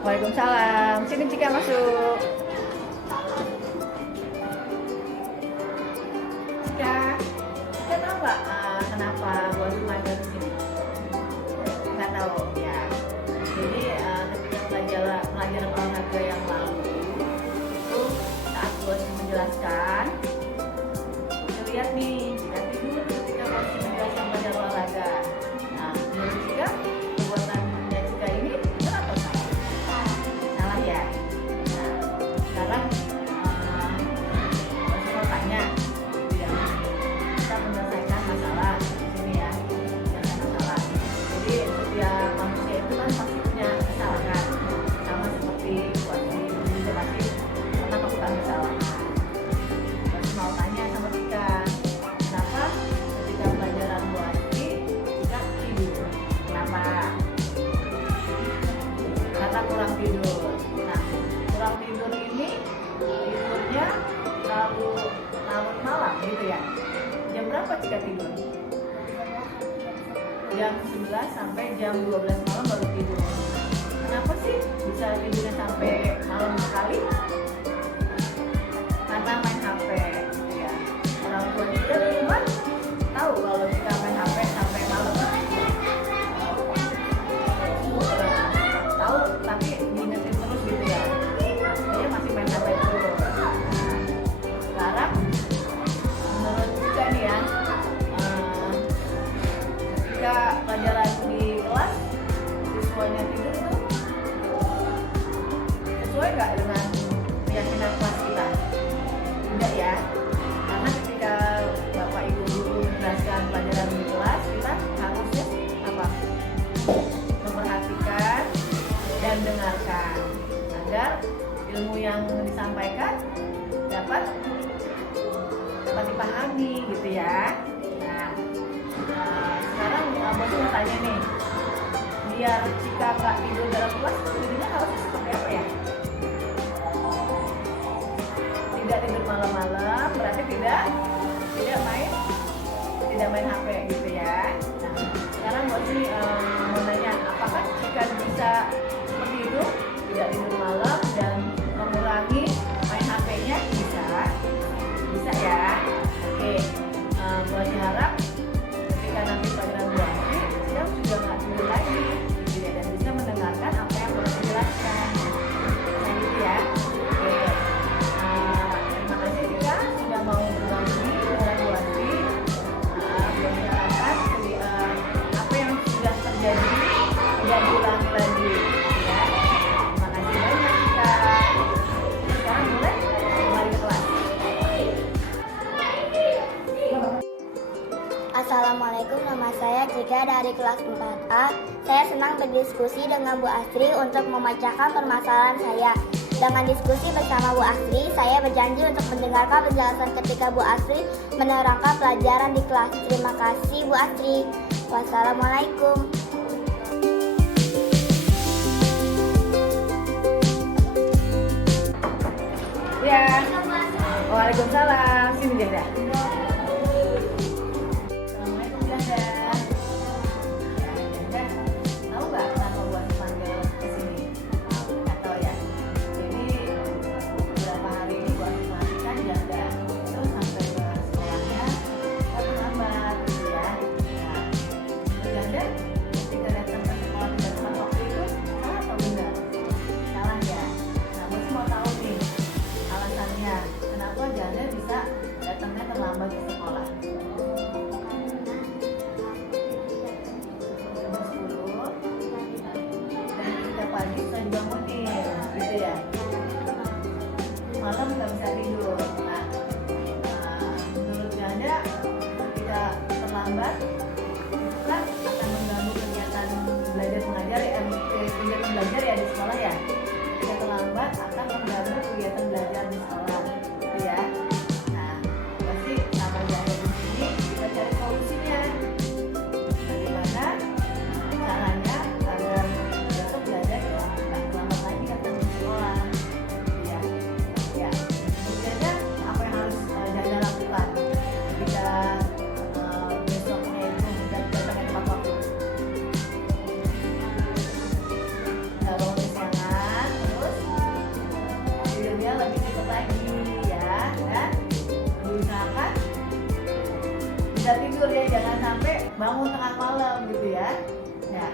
Waalaikumsalam. Sini Cika masuk. Cika, Cika tahu nggak kenapa Bu Asri magang di sini? Nggak tahu ya. Jadi ketika pelajaran olahraga yang lalu itu saat Bu Asri menjelaskan, kita lihat nih Cika tidur ketika Bu Asri menjelaskan pelajaran olahraga. Nah, menurut Cika perbuatannya Cika ini benar atau salah? Salah ya. Nah, sekarang Bu Asri mau tanya, ya, kita menyelesaikan masalah di sini ya, menyelesaikan masalah. Jadi setiap manusia itu kan pasti punya kesalahan, sama seperti Bu Asri juga pasti pernah melakukan kesalahan. Bu Asri mau tanya sama Cika, kenapa ketika pelajaran Bu Asri Cika tidur? Kenapa? Karena kurang tidur. Nah, kurang tidur ini tidurnya terlalu larut malam gitu ya. Jam berapa Cika tidur? Jam 11 sampai jam 12 malam baru tidur. Kenapa sih bisa tidurnya sampai malam sekali? Karena main HP gitu ya. Orang tua Cika di rumah tahu kalau Cika main HP sampai malam. Tahu, tapi diingetin terus gitu ya. Dia masih main HP terus. Sekarang menurut Cika nih ya, ketika pelajaran di kelas siswanya tidur itu sesuai nggak dengan keyakinan kelas kita? Tidak ya, karena ketika Bapak Ibu guru menjelaskan pelajaran di kelas, kita harusnya apa? Memperhatikan dan dengarkan agar ilmu yang disampaikan dapat dipahami gitu ya. Nah, sekarang Bos mau tanya nih, biar Cika nggak tidur dalam kelas tidurnya harus seperti apa ya? Tidak tidur malam-malam, berarti tidak main HP gitu ya. Nah, sekarang Bos mau nanya, apakah Cika bisa seperti itu, tidak tidur malam dan mengurangi main HP-nya? Bisa ya. Oke, Bos harap ketika nanti pelajaran Bu Asri, Cika juga nggak tidur lagi gitu ya, dan bisa mendengarkan apa yang Bu Asri jelaskan. Nah gitu ya. Oke, terima kasih Cika sudah mau berbagi dengan Bu Asri. Bos harapkan apa yang sudah terjadi tidak diulangi lagi ya. Terima kasih banyak Cika. Sekarang boleh kembali ke kelas. Assalamualaikum, nama saya Cika dari kelas 4A. Saya senang berdiskusi dengan Bu Asri untuk memecahkan permasalahan saya. Dengan diskusi bersama Bu Asri, saya berjanji untuk mendengarkan penjelasan ketika Bu Asri menerangkan pelajaran di kelas. Terima kasih Bu Asri. Wassalamualaikum. Ya. Waalaikumsalam. Sini Janda. Assalamualaikum Janda. Ya, Janda, tahu nggak kenapa Bu Asri panggil ke sini? Nggak tahu ya. Jadi beberapa hari ini Bu Asri mengatakan Janda itu sampai ke sekolahnya nggak terlambat gitu ya. Nah, Janda ketika datang ke sekolah tidak tepat waktu itu salah atau benar? Salah ya. Nah, Bu Asri mau tahu nih alasannya kenapa Janda bisa datangnya terlambat ke sekolah. Jam 10 dan ketika pagi sudah dibangunin gitu ya. Malam nggak bisa tidur. Nah, menurut Janda ketika terlambat itu kan akan mengganggu kegiatan belajar mengajar ya, kegiatan belajar ya di sekolah ya. Ketika terlambat akan mengganggu kegiatan belajar di sekolah gitu ya. Nah, pasti sama Janda di sini kita cari solusinya. Bagaimana caranya agar besok belajar nggak terlambat lagi datang ke sekolah gitu ya. Ya, sebenarnya apa yang harus Janda lakukan ketika besoknya itu datangnya tepat waktu? Nggak bangun kesiangan, bangun tengah malam gitu ya. Nah,